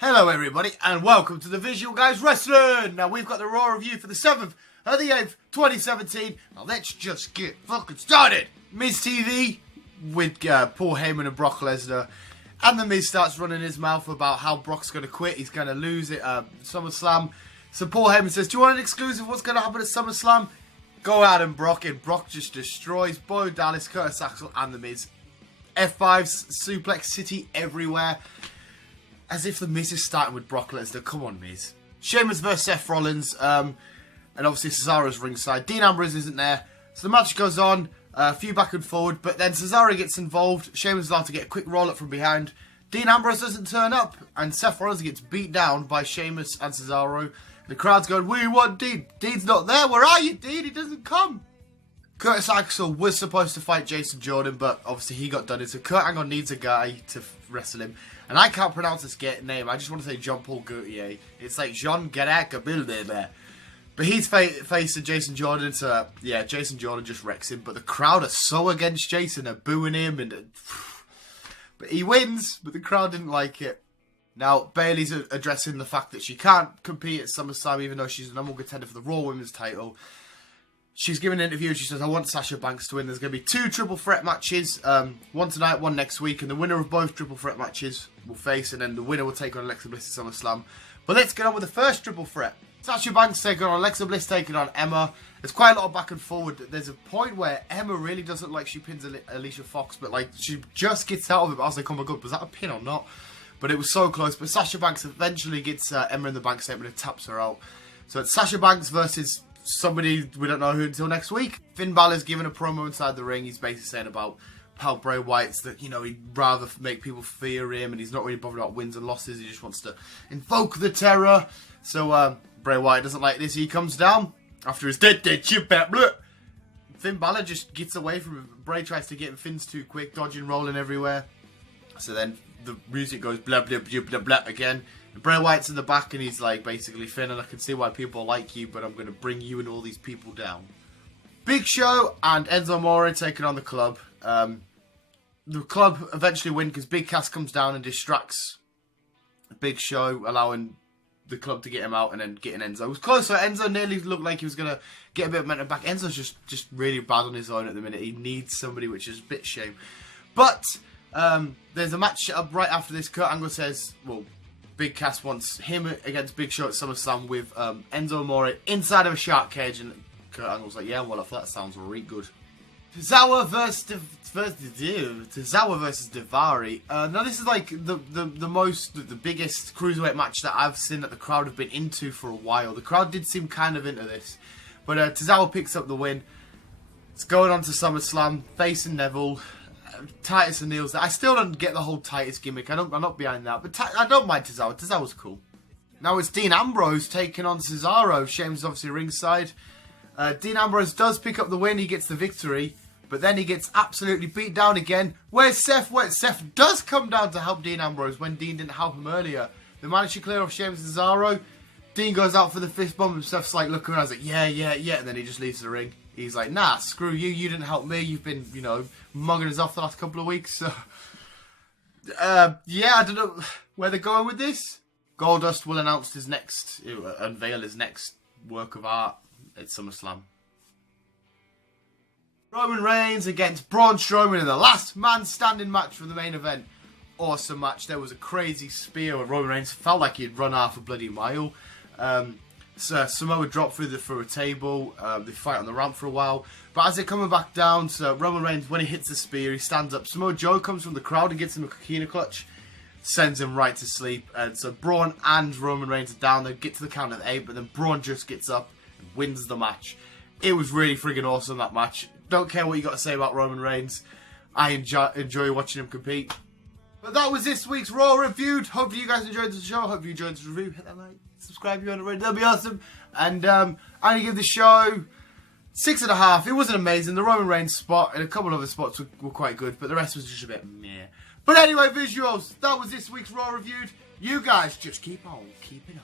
Hello everybody and welcome to the Visual Guys Wrestling! Now we've got the Raw review for the 7th of the 8th, 2017. Now let's just get fucking started! Miz TV with Paul Heyman and Brock Lesnar. And the Miz starts running his mouth about how Brock's going to quit, he's going to lose it at SummerSlam. So Paul Heyman says, do you want an exclusive what's going to happen at SummerSlam? Go out and Brock just destroys Bo Dallas, Curtis Axel and the Miz. F5s, Suplex City everywhere. As if the Miz is starting with Brock Lesnar. Come on, Miz. Sheamus versus Seth Rollins. And obviously Cesaro's ringside. Dean Ambrose isn't there. So the match goes on. A few back and forward. But then Cesaro gets involved. Sheamus is allowed to get a quick roll-up from behind. Dean Ambrose doesn't turn up. And Seth Rollins gets beat down by Sheamus and Cesaro. The crowd's going, we want Dean. Dean's not there. Where are you, Dean? He doesn't come. Curtis Axel was supposed to fight Jason Jordan, but obviously he got done in. So Kurt Angle needs a guy to wrestle him. And I can't pronounce this name. I just want to say Jean-Paul Gaultier. It's like Jean-Garac Abilde. But he's facing Jason Jordan. So yeah, Jason Jordan just wrecks him. But the crowd are so against Jason. They're booing him. But he wins, but the crowd didn't like it. Now, Bayley's addressing the fact that she can't compete at SummerSlam, even though she's the number one contender for the Raw Women's title. She's giving an interview and she says, I want Sasha Banks to win. There's going to be 2 triple threat matches. One tonight, one next week. And the winner of both triple threat matches will face. And then the winner will take on Alexa Bliss at SummerSlam. But let's get on with the first triple threat. Sasha Banks taking on Alexa Bliss, taking on Emma. There's quite a lot of back and forward. There's a point where Emma really doesn't look like she pins Alicia Fox. But like she just gets out of it. But I was like, oh my god, was that a pin or not? But it was so close. But Sasha Banks eventually gets Emma in the bank statement and taps her out. So it's Sasha Banks versus somebody we don't know who until next week. Finn Balor's giving a promo inside the ring. He's basically saying about how Bray Wyatt's that, you know, he'd rather make people fear him and he's not really bothered about wins and losses. He just wants to invoke the terror. So Bray Wyatt doesn't like this. He comes down after his dead chip out. Finn Balor just gets away from him. Bray tries to get him. Finn's too quick, dodging, rolling everywhere. So then the music goes blah blah blah blah blah again. Bray Wyatt's in the back and he's like, basically, Finn, and I can see why people like you, but I'm going to bring you and all these people down. Big Show and Enzo Amore taking on the Club. The Club eventually win because Big Cass comes down and distracts Big Show, allowing the Club to get him out and then getting Enzo. It was close, so Enzo nearly looked like he was going to get a bit of momentum back. Enzo's just really bad on his own at the minute. He needs somebody, which is a bit shame. But there's a match set up right after this. Kurt Angle says, well, Big Cass wants him against Big Show at SummerSlam with Enzo Amore inside of a shark cage, and Kurt Angle's like, yeah, well, that sounds really good. Tozawa versus Daivari. Now this is like the biggest cruiserweight match that I've seen that the crowd have been into for a while. The crowd did seem kind of into this, but Tozawa picks up the win. It's going on to SummerSlam, facing Neville. Titus and Neil's there. I still don't get the whole Titus gimmick. I'm not behind that. But I don't mind Tozawa. Tozawa's cool. Now it's Dean Ambrose taking on Cesaro. Sheamus obviously ringside. Dean Ambrose does pick up the win. He gets the victory. But then he gets absolutely beat down again. Where's Seth? Seth does come down to help Dean Ambrose when Dean didn't help him earlier. They manage to clear off Sheamus and Cesaro. Dean goes out for the fist bump and Seth's like looking around. He's like, yeah. And then he just leaves the ring. He's like, nah, screw you. You didn't help me. You've been, you know, mugging us off the last couple of weeks. So, yeah, I don't know where they're going with this. Goldust will unveil his next work of art at SummerSlam. Roman Reigns against Braun Strowman in the last man standing match for the main event. Awesome match. There was a crazy spear where Roman Reigns felt like he'd run half a bloody mile. So Samoa dropped through a table. They fight on the ramp for a while. But as they're coming back down, so Roman Reigns, when he hits the spear, he stands up. Samoa Joe comes from the crowd and gets him a coquina clutch. Sends him right to sleep. And so Braun and Roman Reigns are down. They get to the count of 8, but then Braun just gets up and wins the match. It was really friggin' awesome, that match. Don't care what you got to say about Roman Reigns. I enjoy watching him compete. But that was this week's Raw Reviewed. Hopefully you guys enjoyed the show. Hope you enjoyed this review. Hit that like, subscribe if you want to read. That'd be awesome. And I'm going to give the show 6.5. It wasn't amazing. The Roman Reigns spot and a couple other spots were quite good. But the rest was just a bit meh. But anyway, visuals. That was this week's Raw Reviewed. You guys just keep on keeping on.